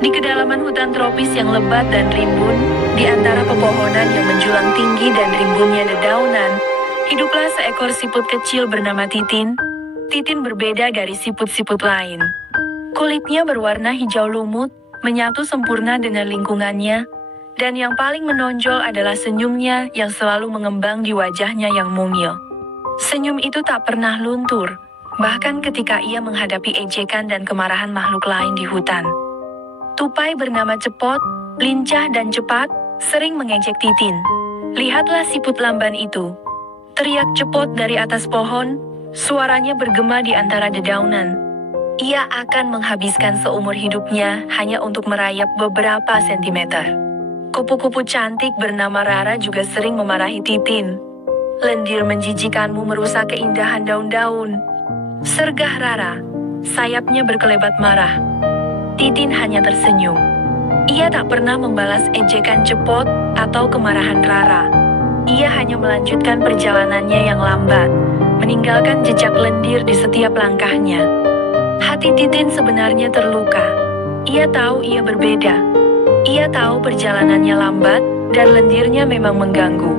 Di kedalaman hutan tropis yang lebat dan rimbun, di antara pepohonan yang menjulang tinggi dan rimbunnya dedaunan, hiduplah seekor siput kecil bernama Titin. Titin berbeda dari siput-siput lain. Kulitnya berwarna hijau lumut, menyatu sempurna dengan lingkungannya, dan yang paling menonjol adalah senyumnya yang selalu mengembang di wajahnya yang mungil. Senyum itu tak pernah luntur, bahkan ketika ia menghadapi ejekan dan kemarahan makhluk lain di hutan. Tupai bernama Cepot, lincah dan cepat, sering mengejek Titin. "Lihatlah siput lamban itu," teriak Cepot dari atas pohon, suaranya bergema di antara dedaunan. Ia akan menghabiskan seumur hidupnya hanya untuk merayap beberapa sentimeter. Kupu-kupu cantik bernama Rara juga sering memarahi Titin. "Lendir menjijikanmu merusak keindahan daun-daun," sergah Rara, sayapnya berkelebat marah. Titin hanya tersenyum. Ia tak pernah membalas ejekan Cepot atau kemarahan Rara. Ia hanya melanjutkan perjalanannya yang lambat, meninggalkan jejak lendir di setiap langkahnya. Hati Titin sebenarnya terluka. Ia tahu ia berbeda. Ia tahu perjalanannya lambat, dan lendirnya memang mengganggu.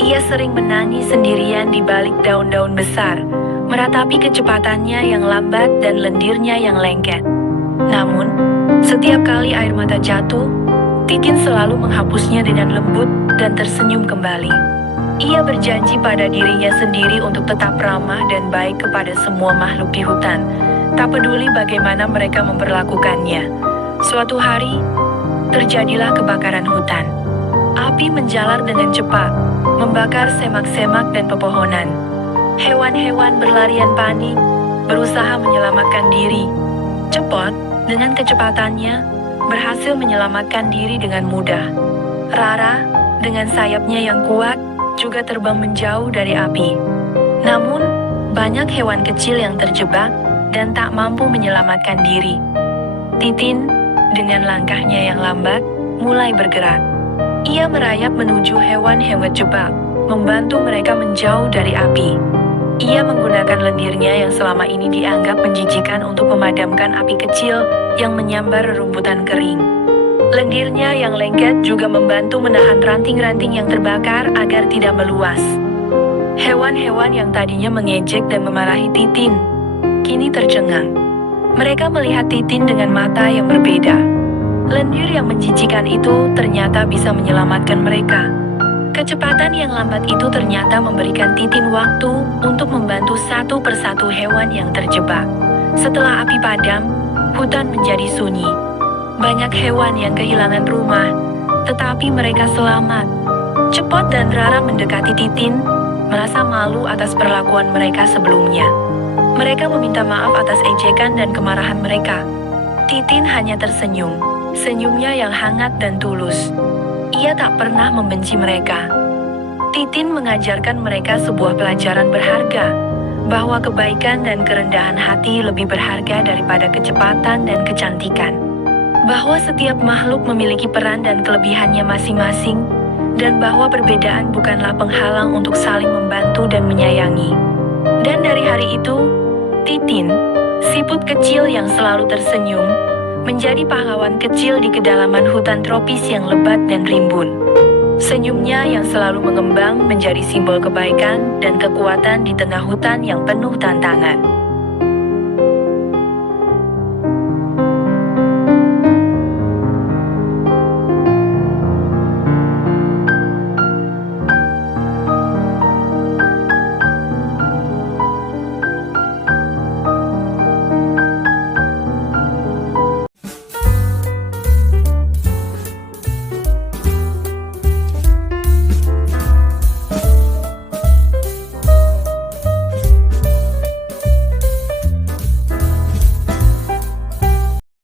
Ia sering menangis sendirian di balik daun-daun besar, meratapi kecepatannya yang lambat dan lendirnya yang lengket. Namun, setiap kali air mata jatuh, Titin selalu menghapusnya dengan lembut dan tersenyum kembali. Ia berjanji pada dirinya sendiri untuk tetap ramah dan baik kepada semua makhluk di hutan, tak peduli bagaimana mereka memperlakukannya. Suatu hari, terjadilah kebakaran hutan. Api menjalar dengan cepat, membakar semak-semak dan pepohonan. Hewan-hewan berlarian panik, berusaha menyelamatkan diri. Cepot, dengan kecepatannya, berhasil menyelamatkan diri dengan mudah. Rara, dengan sayapnya yang kuat, juga terbang menjauh dari api. Namun, banyak hewan kecil yang terjebak dan tak mampu menyelamatkan diri. Titin, dengan langkahnya yang lambat, mulai bergerak. Ia merayap menuju hewan-hewan jebak, membantu mereka menjauh dari api. Ia menggunakan lendirnya yang selama ini dianggap menjijikan untuk memadamkan api kecil yang menyambar rerumputan kering. Lendirnya yang lengket juga membantu menahan ranting-ranting yang terbakar agar tidak meluas. Hewan-hewan yang tadinya mengejek dan memarahi Titin, kini tercengang. Mereka melihat Titin dengan mata yang berbeda. Lendir yang menjijikan itu ternyata bisa menyelamatkan mereka. Kecepatan yang lambat itu ternyata memberikan Titin waktu untuk membantu satu persatu hewan yang terjebak. Setelah api padam, hutan menjadi sunyi. Banyak hewan yang kehilangan rumah, tetapi mereka selamat. Cepot dan Rara mendekati Titin, merasa malu atas perlakuan mereka sebelumnya. Mereka meminta maaf atas ejekan dan kemarahan mereka. Titin hanya tersenyum, senyumnya yang hangat dan tulus. Ia tak pernah membenci mereka. Titin mengajarkan mereka sebuah pelajaran berharga, bahwa kebaikan dan kerendahan hati lebih berharga daripada kecepatan dan kecantikan. Bahwa setiap makhluk memiliki peran dan kelebihannya masing-masing, dan bahwa perbedaan bukanlah penghalang untuk saling membantu dan menyayangi. Dan dari hari itu, Titin, siput kecil yang selalu tersenyum, menjadi pahlawan kecil di kedalaman hutan tropis yang lebat dan rimbun. Senyumnya yang selalu mengembang menjadi simbol kebaikan dan kekuatan di tengah hutan yang penuh tantangan.